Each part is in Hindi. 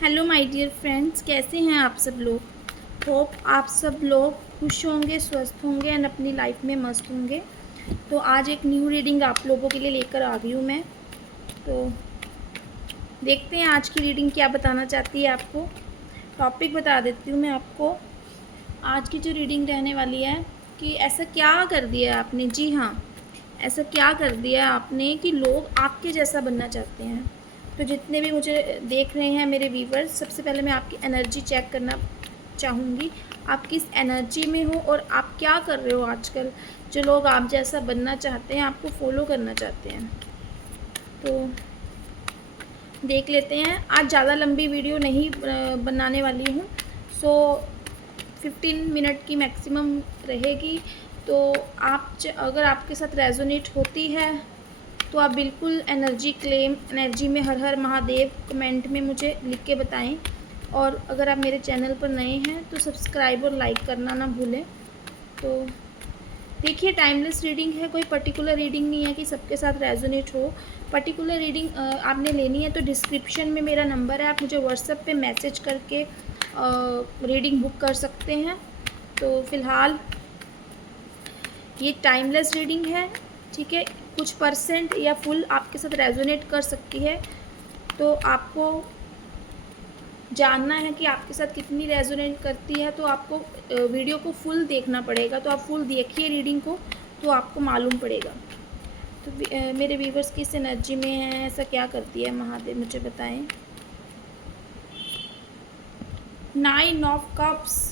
हेलो माय डियर फ्रेंड्स, कैसे हैं आप सब लोग। होप आप सब लोग खुश होंगे, स्वस्थ होंगे एंड अपनी लाइफ में मस्त होंगे। तो आज एक न्यू रीडिंग आप लोगों के लिए लेकर आ गई हूँ मैं। तो देखते हैं आज की रीडिंग क्या बताना चाहती है आपको। टॉपिक बता देती हूँ मैं आपको। आज की जो रीडिंग रहने वाली है कि ऐसा क्या कर दिया आपने। जी हाँ, ऐसा क्या कर दिया आपने कि लोग आपके जैसा बनना चाहते हैं। तो जितने भी मुझे देख रहे हैं मेरे व्यूवर्स, सबसे पहले मैं आपकी एनर्जी चेक करना चाहूँगी। आप किस एनर्जी में हो और आप क्या कर रहे हो आजकल। जो लोग आप जैसा बनना चाहते हैं, आपको फॉलो करना चाहते हैं। तो देख लेते हैं। आज ज़्यादा लंबी वीडियो नहीं बनाने वाली हूँ। सो 15 मिनट की मैक्सिमम रहेगी। तो आप अगर आपके साथ रेजोनेट होती है तो आप बिल्कुल एनर्जी क्लेम, एनर्जी में हर हर महादेव कमेंट में मुझे लिख के बताएं। और अगर आप मेरे चैनल पर नए हैं तो सब्सक्राइब और लाइक करना ना भूलें। तो देखिए, टाइमलेस रीडिंग है, कोई पर्टिकुलर रीडिंग नहीं है कि सबके साथ रेजोनेट हो। पर्टिकुलर रीडिंग आपने लेनी है तो डिस्क्रिप्शन में मेरा नंबर है, आप मुझे व्हाट्सएप पे मैसेज करके रीडिंग बुक कर सकते हैं। तो फ़िलहाल ये टाइमलेस रीडिंग है, ठीक है। कुछ परसेंट या फुल आपके साथ रेजोनेट कर सकती है। तो आपको जानना है कि आपके साथ कितनी रेजोनेट करती है, तो आपको वीडियो को फुल देखना पड़ेगा। तो आप फुल देखिए रीडिंग को, तो आपको मालूम पड़ेगा। तो मेरे व्यूवर्स किस एनर्जी में है, ऐसा क्या करती है महादेव मुझे बताएं। 9 ऑफ कप्स,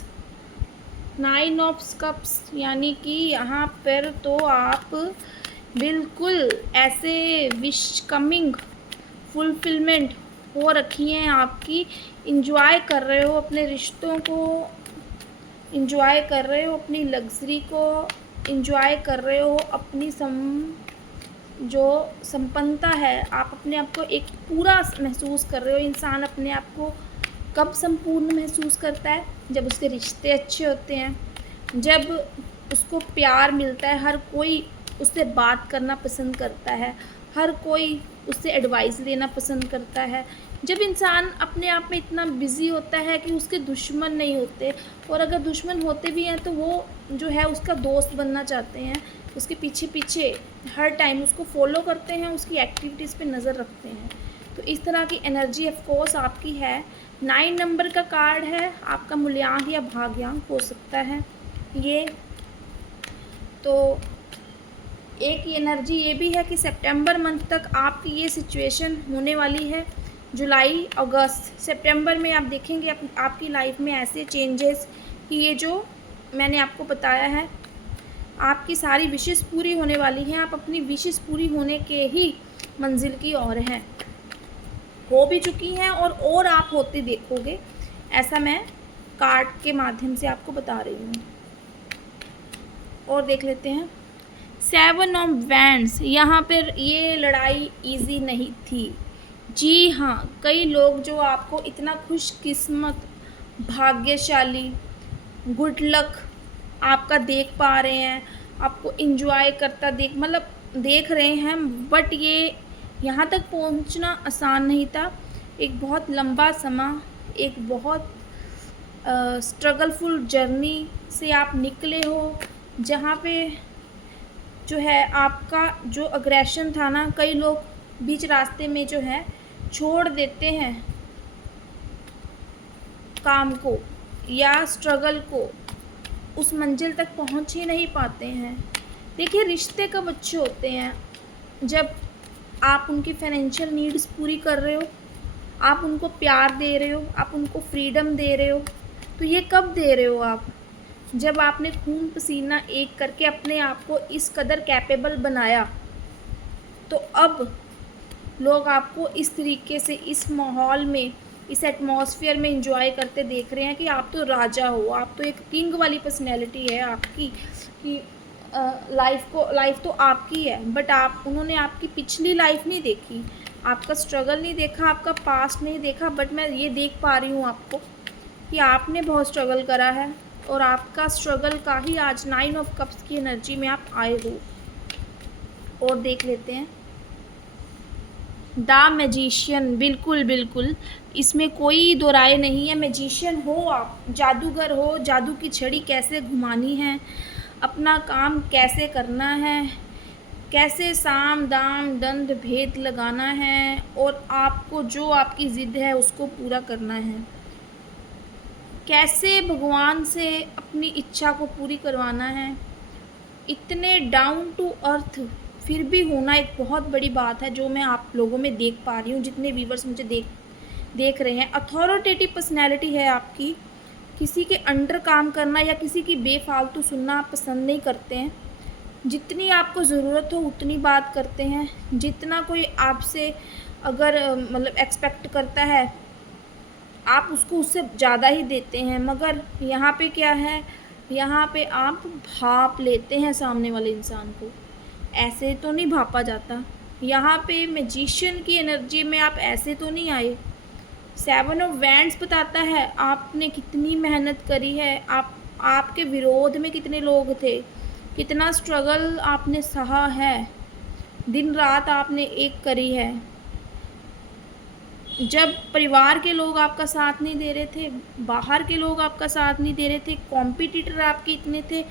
9 ऑफ कप्स, यानी कि यहाँ पर तो आप बिल्कुल ऐसे विश कमिंग फुलफिलमेंट हो रखी हैं आपकी। इंजॉय कर रहे हो अपने रिश्तों को, इंजॉय कर रहे हो अपनी लग्जरी को, इंजॉय कर रहे हो अपनी जो संपन्नता है। आप अपने आप को एक पूरा महसूस कर रहे हो। इंसान अपने आप को कब संपूर्ण महसूस करता है? जब उसके रिश्ते अच्छे होते हैं, जब उसको प्यार मिलता है, हर कोई उससे बात करना पसंद करता है, हर कोई उससे एडवाइस लेना पसंद करता है। जब इंसान अपने आप में इतना बिज़ी होता है कि उसके दुश्मन नहीं होते, और अगर दुश्मन होते भी हैं तो वो जो है उसका दोस्त बनना चाहते हैं, उसके पीछे पीछे हर टाइम उसको फॉलो करते हैं, उसकी एक्टिविटीज़ पे नज़र रखते हैं। तो इस तरह की एनर्जी ऑफ कोर्स आपकी है। 9 नंबर का कार्ड है, आपका मूल्यांक या भाग्यांक हो सकता है ये। तो एक एनर्जी ये भी है कि सितंबर मंथ तक आपकी ये सिचुएशन होने वाली है। जुलाई, अगस्त, सितंबर में आप देखेंगे आपकी लाइफ में ऐसे चेंजेस कि ये जो मैंने आपको बताया है, आपकी सारी विशेस पूरी होने वाली हैं। आप अपनी विशेस पूरी होने के ही मंजिल की ओर हैं, हो भी चुकी हैं और आप होते देखोगे। ऐसा मैं कार्ड के माध्यम से आपको बता रही हूँ। और देख लेते हैं 7 ऑफ वैंड्स। यहाँ पर ये लड़ाई इजी नहीं थी। जी हाँ, कई लोग जो आपको इतना खुशकिस्मत, भाग्यशाली, गुड लक आपका देख पा रहे हैं, आपको इंजॉय करता देख रहे हैं, बट ये यहाँ तक पहुँचना आसान नहीं था। एक बहुत लंबा समय, एक बहुत स्ट्रगलफुल जर्नी से आप निकले हो, जहाँ पे जो है आपका जो अग्रेशन था ना, कई लोग बीच रास्ते में जो है छोड़ देते हैं काम को या स्ट्रगल को, उस मंजिल तक पहुंच ही नहीं पाते हैं। देखिए, रिश्ते कब अच्छे होते हैं? जब आप उनकी फाइनेंशियल नीड्स पूरी कर रहे हो, आप उनको प्यार दे रहे हो, आप उनको फ्रीडम दे रहे हो। तो ये कब दे रहे हो आप? जब आपने खून पसीना एक करके अपने आप को इस कदर कैपेबल बनाया। तो अब लोग आपको इस तरीके से, इस माहौल में, इस एटमॉस्फेयर में एंजॉय करते देख रहे हैं कि आप तो राजा हो, आप तो एक किंग वाली पर्सनैलिटी है आपकी, कि लाइफ तो आपकी है। बट उन्होंने आपकी पिछली लाइफ नहीं देखी, आपका स्ट्रगल नहीं देखा, आपका पास्ट नहीं देखा। बट मैं ये देख पा रही हूँ आपको कि आपने बहुत स्ट्रगल करा है, और आपका स्ट्रगल का ही आज 9 ऑफ कप्स की एनर्जी में आप आए हो। और देख लेते हैं द मैजिशियन, बिल्कुल बिल्कुल, इसमें कोई दो राय नहीं है। मैजिशियन हो आप, जादूगर हो, जादू की छड़ी कैसे घुमानी है, अपना काम कैसे करना है, कैसे साम दाम दंड भेद लगाना है, और आपको जो आपकी ज़िद है उसको पूरा करना है, कैसे भगवान से अपनी इच्छा को पूरी करवाना है। इतने डाउन टू अर्थ फिर भी होना एक बहुत बड़ी बात है, जो मैं आप लोगों में देख पा रही हूँ, जितने व्यूवर्स मुझे देख रहे हैं। अथॉरिटेटिव पर्सनैलिटी है आपकी, किसी के अंडर काम करना या किसी की बेफालतू सुनना आप पसंद नहीं करते हैं। जितनी आपको ज़रूरत हो उतनी बात करते हैं, जितना कोई आपसे अगर मतलब एक्सपेक्ट करता है आप उसको उससे ज़्यादा ही देते हैं। मगर यहाँ पे क्या है, यहाँ पे आप भाप लेते हैं सामने वाले इंसान को, ऐसे तो नहीं भापा जाता। यहाँ पे मैजिशियन की एनर्जी में आप ऐसे तो नहीं आए। 7 ऑफ वैंड्स बताता है आपने कितनी मेहनत करी है, आपके विरोध में कितने लोग थे, कितना स्ट्रगल आपने सहा है, दिन रात आपने एक करी है। जब परिवार के लोग आपका साथ नहीं दे रहे थे, बाहर के लोग आपका साथ नहीं दे रहे थे, कॉम्पिटिटर आपके इतने थे,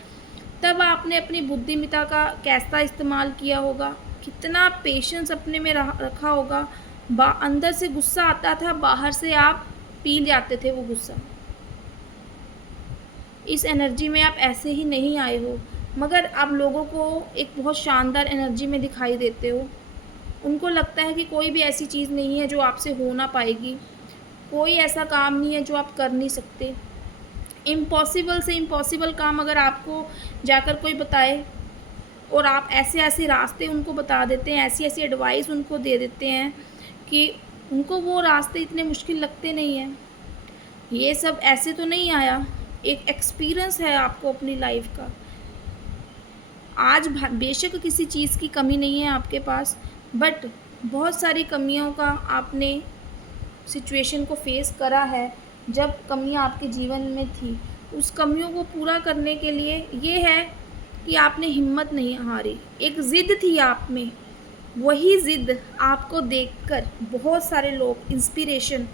तब आपने अपनी बुद्धिमत्ता का कैसा इस्तेमाल किया होगा, कितना पेशेंस अपने में रखा होगा। अंदर से गुस्सा आता था, बाहर से आप पी जाते थे वो गुस्सा। इस एनर्जी में आप ऐसे ही नहीं आए हो, मगर आप लोगों को एक बहुत शानदार एनर्जी में दिखाई देते हो। उनको लगता है कि कोई भी ऐसी चीज़ नहीं है जो आपसे हो ना पाएगी, कोई ऐसा काम नहीं है जो आप कर नहीं सकते। इम्पॉसिबल से इम्पॉसिबल काम अगर आपको जाकर कोई बताए और आप ऐसे ऐसे रास्ते उनको बता देते हैं, ऐसी ऐसी एडवाइस उनको दे देते हैं कि उनको वो रास्ते इतने मुश्किल लगते नहीं हैं। ये सब ऐसे तो नहीं आया, एक एक्सपीरियंस है आपको अपनी लाइफ का। आज बेशक किसी चीज़ की कमी नहीं है आपके पास, बट बहुत सारी कमियों का आपने सिचुएशन को फेस करा है। जब कमियां आपके जीवन में थी, उस कमियों को पूरा करने के लिए ये है कि आपने हिम्मत नहीं हारी, एक ज़िद थी आप में। वही ज़िद आपको देखकर बहुत सारे लोग इंस्पिरेशन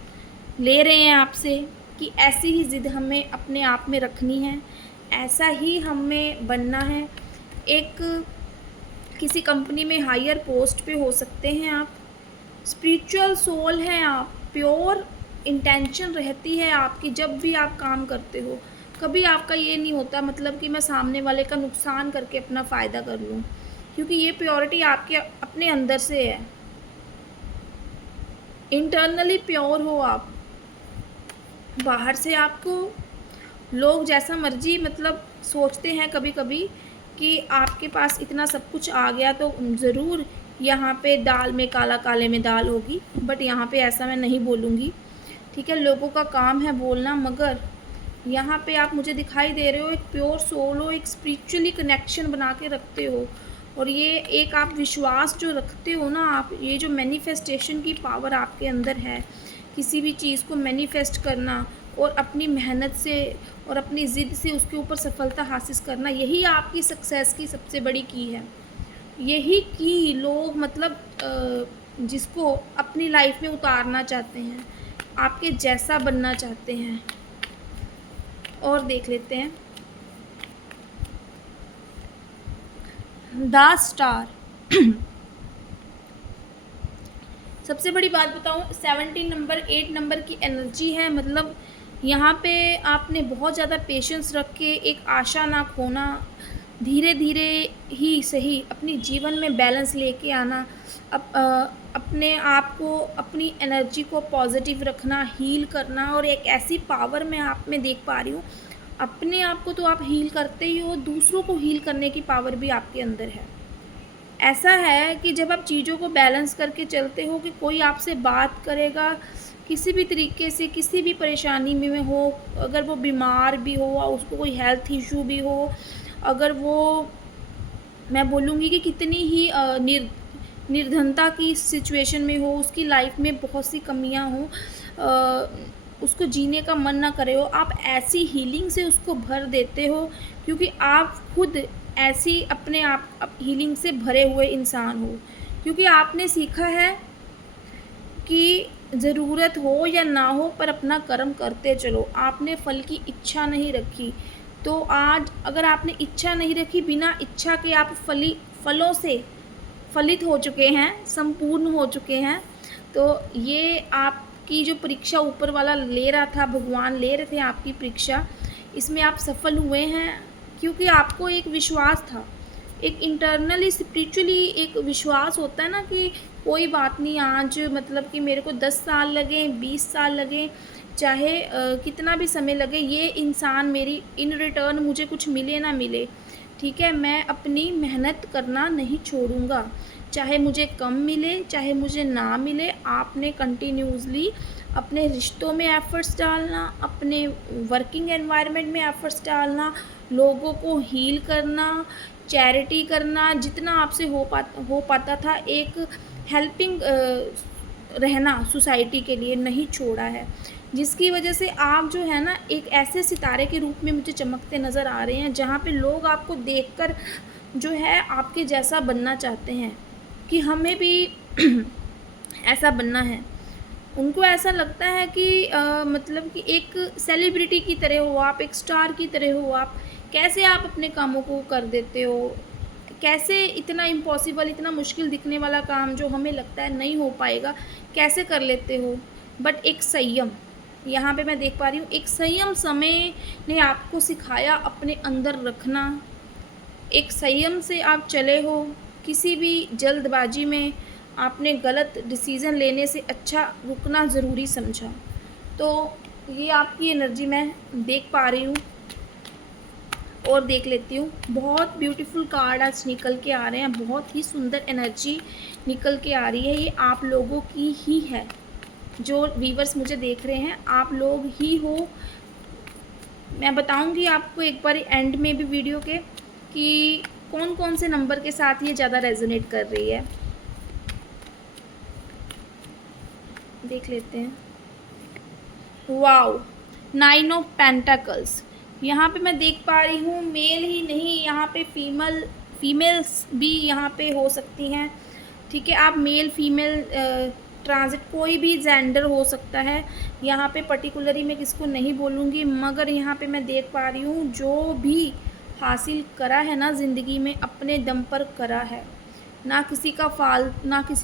ले रहे हैं आपसे कि ऐसी ही ज़िद हमें अपने आप में रखनी है, ऐसा ही हमें बनना है। एक किसी कंपनी में हायर पोस्ट पे हो सकते हैं आप, स्पिरिचुअल सोल हैं आप, प्योर इंटेंशन रहती है आपकी जब भी आप काम करते हो। कभी आपका ये नहीं होता मतलब कि मैं सामने वाले का नुकसान करके अपना फ़ायदा कर लूँ, क्योंकि ये प्योरिटी आपके अपने अंदर से है। इंटरनली प्योर हो आप, बाहर से आपको लोग जैसा मर्जी मतलब सोचते हैं कभी कभी कि आपके पास इतना सब कुछ आ गया तो ज़रूर यहाँ पे दाल में काला काले में दाल होगी, बट यहाँ पे ऐसा मैं नहीं बोलूँगी। ठीक है, लोगों का काम है बोलना, मगर यहाँ पे आप मुझे दिखाई दे रहे हो एक प्योर सोल हो, एक स्पिरिचुअली कनेक्शन बना के रखते हो, और ये एक आप विश्वास जो रखते हो ना, आप ये जो मैनिफेस्टेशन की पावर आपके अंदर है, किसी भी चीज़ को मैनिफेस्ट करना और अपनी मेहनत से और अपनी ज़िद से उसके ऊपर सफलता हासिल करना, यही आपकी सक्सेस की सबसे बड़ी की है। यही की लोग मतलब जिसको अपनी लाइफ में उतारना चाहते हैं, आपके जैसा बनना चाहते हैं। और देख लेते हैं द स्टार। सबसे बड़ी बात बताऊं, 17 नंबर 8 नंबर की एनर्जी है। मतलब यहाँ पे आपने बहुत ज़्यादा पेशेंस रख के, एक आशा ना खोना, धीरे धीरे ही सही अपनी जीवन में बैलेंस लेके आना, अपने आप को, अपनी एनर्जी को पॉजिटिव रखना, हील करना, और एक ऐसी पावर मैं आप में देख पा रही हूँ। अपने आप को तो आप हील करते ही हो, दूसरों को हील करने की पावर भी आपके अंदर है। ऐसा है कि जब आप चीज़ों को बैलेंस करके चलते हो कि कोई आपसे बात करेगा किसी भी तरीके से, किसी भी परेशानी में हो, अगर वो बीमार भी हो, उसको कोई हेल्थ इशू भी हो, अगर वो, मैं बोलूँगी कि कितनी ही निर्धनता की सिचुएशन में हो, उसकी लाइफ में बहुत सी कमियां हो, उसको जीने का मन ना करे हो, आप ऐसी हीलिंग से उसको भर देते हो, क्योंकि आप खुद ऐसी अपने आप हीलिंग से भरे हुए इंसान हो। क्योंकि आपने सीखा है की ज़रूरत हो या ना हो, पर अपना कर्म करते चलो। आपने फल की इच्छा नहीं रखी, तो आज अगर आपने इच्छा नहीं रखी, बिना इच्छा के आप फलों से फलित हो चुके हैं, संपूर्ण हो चुके हैं। तो ये आपकी जो परीक्षा ऊपर वाला ले रहा था, भगवान ले रहे थे आपकी परीक्षा, इसमें आप सफल हुए हैं, क्योंकि आपको एक विश्वास था, एक इंटरनली स्पिरिचुअली एक विश्वास होता है ना कि कोई बात नहीं, आज मतलब कि मेरे को 10 साल लगें, 20 साल लगें, चाहे कितना भी समय लगे, ये इंसान मेरी इन रिटर्न मुझे कुछ मिले ना मिले, ठीक है, मैं अपनी मेहनत करना नहीं छोड़ूंगा, चाहे मुझे कम मिले, चाहे मुझे ना मिले। आपने कंटिन्यूसली अपने रिश्तों में एफ़र्ट्स डालना, अपने वर्किंग एनवायरनमेंट में एफ़र्ट्स डालना, लोगों को हील करना, चैरिटी करना, जितना आपसे हो पाता था, एक हेल्पिंग रहना सोसाइटी के लिए नहीं छोड़ा है, जिसकी वजह से आप जो है ना एक ऐसे सितारे के रूप में मुझे चमकते नज़र आ रहे हैं, जहाँ पे लोग आपको देखकर जो है आपके जैसा बनना चाहते हैं कि हमें भी ऐसा बनना है। उनको ऐसा लगता है कि मतलब कि एक सेलिब्रिटी की तरह हो आप, एक स्टार की तरह हो आप, कैसे आप अपने कामों को कर देते हो, कैसे इतना इम्पॉसिबल, इतना मुश्किल दिखने वाला काम जो हमें लगता है नहीं हो पाएगा, कैसे कर लेते हो। बट एक संयम, यहाँ पे मैं देख पा रही हूँ, एक संयम समय ने आपको सिखाया अपने अंदर रखना, एक संयम से आप चले हो, किसी भी जल्दबाजी में आपने गलत डिसीज़न लेने से अच्छा रुकना ज़रूरी समझा। तो ये आपकी एनर्जी मैं देख पा रही हूँ और देख लेती हूँ। बहुत ब्यूटीफुल कार्ड आज निकल के आ रहे हैं, बहुत ही सुंदर एनर्जी निकल के आ रही है, ये आप लोगों की ही है। जो व्यूअर्स मुझे देख रहे हैं, आप लोग ही हो। मैं बताऊंगी आपको एक बार एंड में भी वीडियो के कि कौन कौन से नंबर के साथ ये ज़्यादा रेजोनेट कर रही है, देख लेते हैं। वाओ, 9 ऑफ पेंटाकल्स, यहाँ पे मैं देख पा रही हूँ मेल ही नहीं, यहाँ पे फीमेल्स भी यहाँ पे हो सकती हैं, ठीक है। आप मेल फीमेल ट्रांजिट, कोई भी जेंडर हो सकता है, यहाँ पे पर्टिकुलरली मैं किसको नहीं बोलूँगी, मगर यहाँ पे मैं देख पा रही हूँ जो भी हासिल करा है ना ज़िंदगी में, अपने दम पर करा है, ना किसी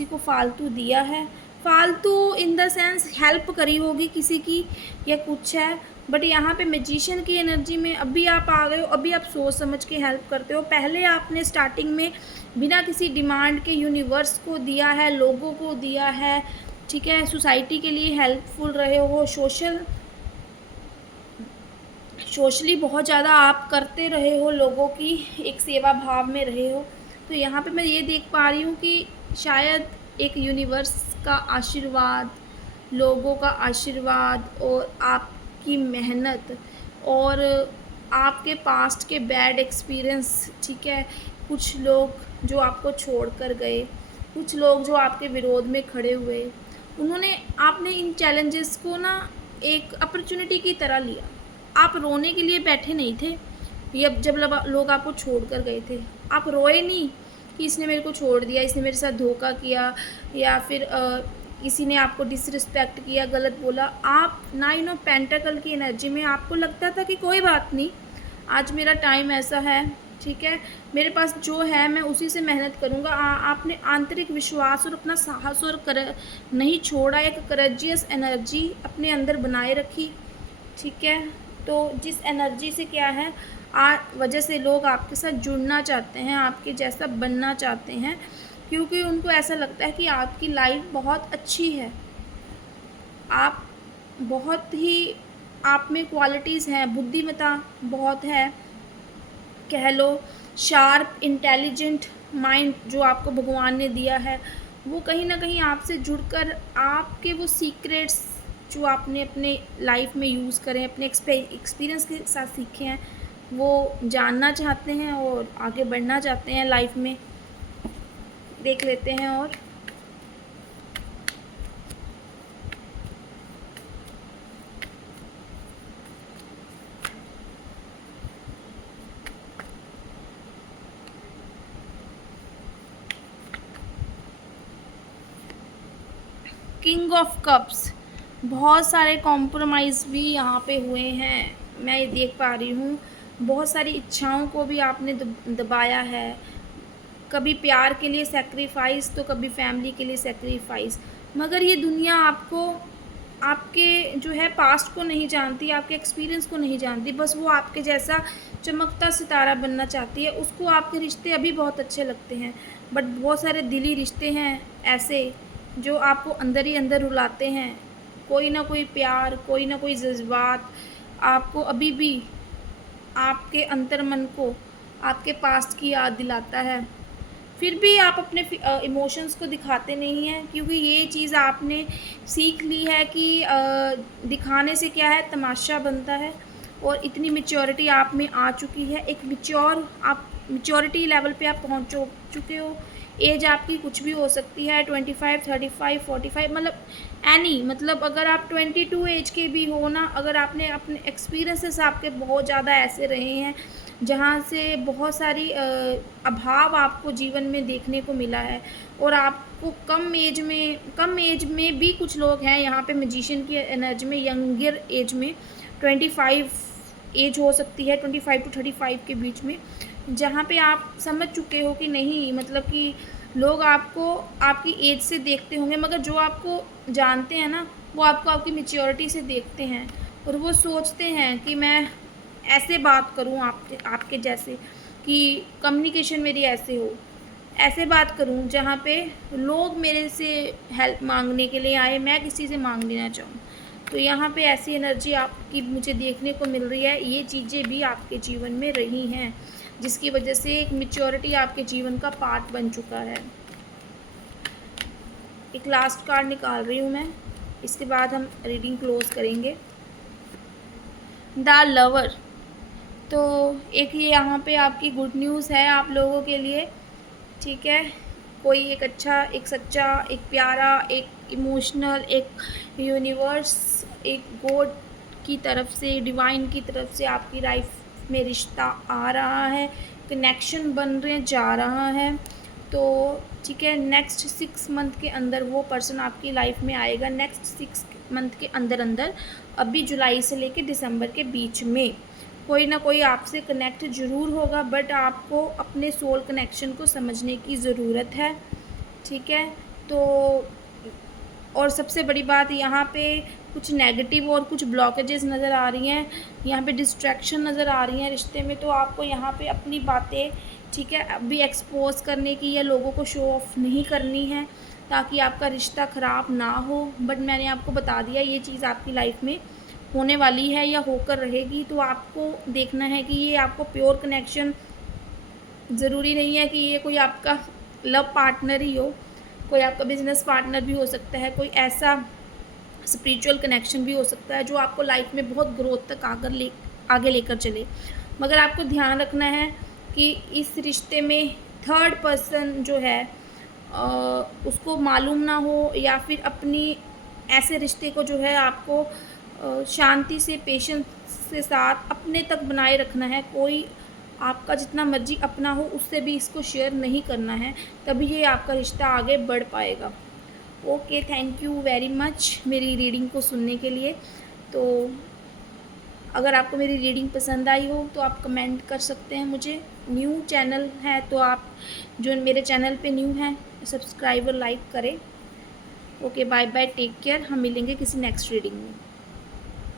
को फालतू दिया है, फालतू इन द सेंस हेल्प करी होगी किसी की या कुछ है। बट यहाँ पे मैजिशियन की एनर्जी में अभी आप आ गए हो, अभी आप सोच समझ के हेल्प करते हो। पहले आपने स्टार्टिंग में बिना किसी डिमांड के यूनिवर्स को दिया है, लोगों को दिया है, ठीक है, सोसाइटी के लिए हेल्पफुल रहे हो, सोशली बहुत ज़्यादा आप करते रहे हो, लोगों की एक सेवा भाव में रहे हो। तो यहाँ पे मैं ये देख पा रही हूँ कि शायद एक यूनिवर्स का आशीर्वाद, लोगों का आशीर्वाद और आपकी मेहनत और आपके पास्ट के बैड एक्सपीरियंस, ठीक है, कुछ लोग जो आपको छोड़ कर गए, कुछ लोग जो आपके विरोध में खड़े हुए, आपने इन चैलेंजेस को ना एक अपॉर्चुनिटी की तरह लिया। आप रोने के लिए बैठे नहीं थे, ये जब लोग आपको छोड़ कर गए थे, आप रोए नहीं कि इसने मेरे को छोड़ दिया, इसने मेरे साथ धोखा किया, या फिर किसी ने आपको डिसरिस्पेक्ट किया, गलत बोला। आप 9 ऑफ पेंटाकल की एनर्जी में आपको लगता था कि कोई बात नहीं, आज मेरा टाइम ऐसा है, ठीक है, मेरे पास जो है मैं उसी से मेहनत करूँगा। आपने आंतरिक विश्वास और अपना साहस और नहीं छोड़ा, एक करेजियस एनर्जी अपने अंदर बनाए रखी, ठीक है। तो जिस एनर्जी से क्या है वजह से लोग आपके साथ जुड़ना चाहते हैं, आपके जैसा बनना चाहते हैं, क्योंकि उनको ऐसा लगता है कि आपकी लाइफ बहुत अच्छी है, आप बहुत ही, आप में क्वालिटीज़ हैं, बुद्धिमत्ता बहुत है, कह लो शार्प इंटेलिजेंट माइंड जो आपको भगवान ने दिया है, वो कहीं ना कहीं आपसे जुड़कर आपके वो सीक्रेट्स जो आपने अपने लाइफ में यूज़ करें, अपने एक्सपीरियंस के साथ सीखे हैं, वो जानना चाहते हैं और आगे बढ़ना चाहते हैं लाइफ में। देख लेते हैं। और किंग ऑफ कप्स, बहुत सारे कॉम्प्रोमाइज़ भी यहाँ पे हुए हैं, मैं ये देख पा रही हूँ। बहुत सारी इच्छाओं को भी आपने दबाया है, कभी प्यार के लिए सैक्रिफ़ाइस तो कभी फैमिली के लिए सैक्रिफ़ाइस। मगर ये दुनिया आपको, आपके जो है पास्ट को नहीं जानती, आपके एक्सपीरियंस को नहीं जानती, बस वो आपके जैसा चमकता सितारा बनना चाहती है। उसको आपके रिश्ते अभी बहुत अच्छे लगते हैं, बट बहुत सारे दिली रिश्ते हैं ऐसे जो आपको अंदर ही अंदर रुलाते हैं। कोई ना कोई प्यार, कोई ना कोई जज़्बात आपको अभी भी आपके अंतर्मन को आपके पास्ट की याद दिलाता है। फिर भी आप अपने इमोशंस को दिखाते नहीं हैं, क्योंकि ये चीज़ आपने सीख ली है कि दिखाने से क्या है, तमाशा बनता है। और इतनी मैच्योरिटी आप में आ चुकी है, एक आप मैच्योरिटी लेवल पे आप पहुँच चुके हो। एज आपकी कुछ भी हो सकती है, 25, 35, 45, मतलब एनी, मतलब अगर आप 22 एज के भी हो ना, अगर आपने अपने एक्सपीरियंसेस आपके बहुत ज़्यादा ऐसे रहे हैं जहाँ से बहुत सारी अभाव आपको जीवन में देखने को मिला है, और आपको कम एज में भी कुछ लोग हैं यहाँ पे मैजिशियन की एनर्जी में, यंगर एज में 25 एज हो सकती है, 25 टू 35 के बीच में, जहाँ पे आप समझ चुके हो कि नहीं, मतलब कि लोग आपको आपकी एज से देखते होंगे, मगर जो आपको जानते हैं ना, वो आपको आपकी मैच्योरिटी से देखते हैं, और वो सोचते हैं कि मैं ऐसे बात करूँ आपके आपके जैसे, कि कम्युनिकेशन मेरी ऐसे हो, ऐसे बात करूँ जहाँ पे लोग मेरे से हेल्प मांगने के लिए आए, मैं किसी से मांग लेना चाहूँ। तो यहाँ पे ऐसी एनर्जी आपकी मुझे देखने को मिल रही है। ये चीज़ें भी आपके जीवन में रही हैं, जिसकी वजह से एक मैच्योरिटी आपके जीवन का पार्ट बन चुका है। एक लास्ट कार्ड निकाल रही हूँ मैं, इसके बाद हम रीडिंग क्लोज करेंगे। द लवर, तो एक ये यहाँ पे आपकी गुड न्यूज़ है आप लोगों के लिए, ठीक है। कोई एक अच्छा, एक सच्चा, एक प्यारा, एक इमोशनल, एक यूनिवर्स, एक गॉड की तरफ से, डिवाइन की तरफ से आपकी लाइफ में रिश्ता आ रहा है, कनेक्शन बनने जा रहा है। तो ठीक है, नेक्स्ट 6 मंथ के अंदर वो पर्सन आपकी लाइफ में आएगा, नेक्स्ट 6 मंथ के अंदर अंदर, अभी जुलाई से लेके दिसंबर के बीच में कोई ना कोई आपसे कनेक्ट ज़रूर होगा, बट आपको अपने सोल कनेक्शन को समझने की ज़रूरत है, ठीक है। तो और सबसे बड़ी बात, यहाँ पे कुछ नेगेटिव और कुछ ब्लॉकेजेस नज़र आ रही हैं, यहाँ पे डिस्ट्रैक्शन नज़र आ रही हैं रिश्ते में। तो आपको यहाँ पे अपनी बातें, ठीक है, अभी एक्सपोज करने की या लोगों को शो ऑफ नहीं करनी है, ताकि आपका रिश्ता ख़राब ना हो। बट मैंने आपको बता दिया ये चीज़ आपकी लाइफ में होने वाली है या होकर रहेगी। तो आपको देखना है कि ये आपको प्योर कनेक्शन, ज़रूरी नहीं है कि ये कोई आपका लव पार्टनर ही हो, कोई आपका बिजनेस पार्टनर भी हो सकता है, कोई ऐसा स्पिरिचुअल कनेक्शन भी हो सकता है जो आपको लाइफ में बहुत ग्रोथ तक आगे लेकर चले। मगर आपको ध्यान रखना है कि इस रिश्ते में थर्ड पर्सन जो है उसको मालूम ना हो, या फिर अपनी ऐसे रिश्ते को जो है आपको शांति से, पेशेंस के साथ अपने तक बनाए रखना है। कोई आपका जितना मर्जी अपना हो उससे भी इसको शेयर नहीं करना है, तभी ये आपका रिश्ता आगे बढ़ पाएगा। Okay, thank you very much मेरी रीडिंग को सुनने के लिए। तो अगर आपको मेरी रीडिंग पसंद आई हो तो आप कमेंट कर सकते हैं मुझे। न्यू चैनल है तो आप जो मेरे चैनल पे न्यू हैं, सब्सक्राइब और लाइक करें। Okay, bye bye, take care. हम मिलेंगे किसी नेक्स्ट रीडिंग में।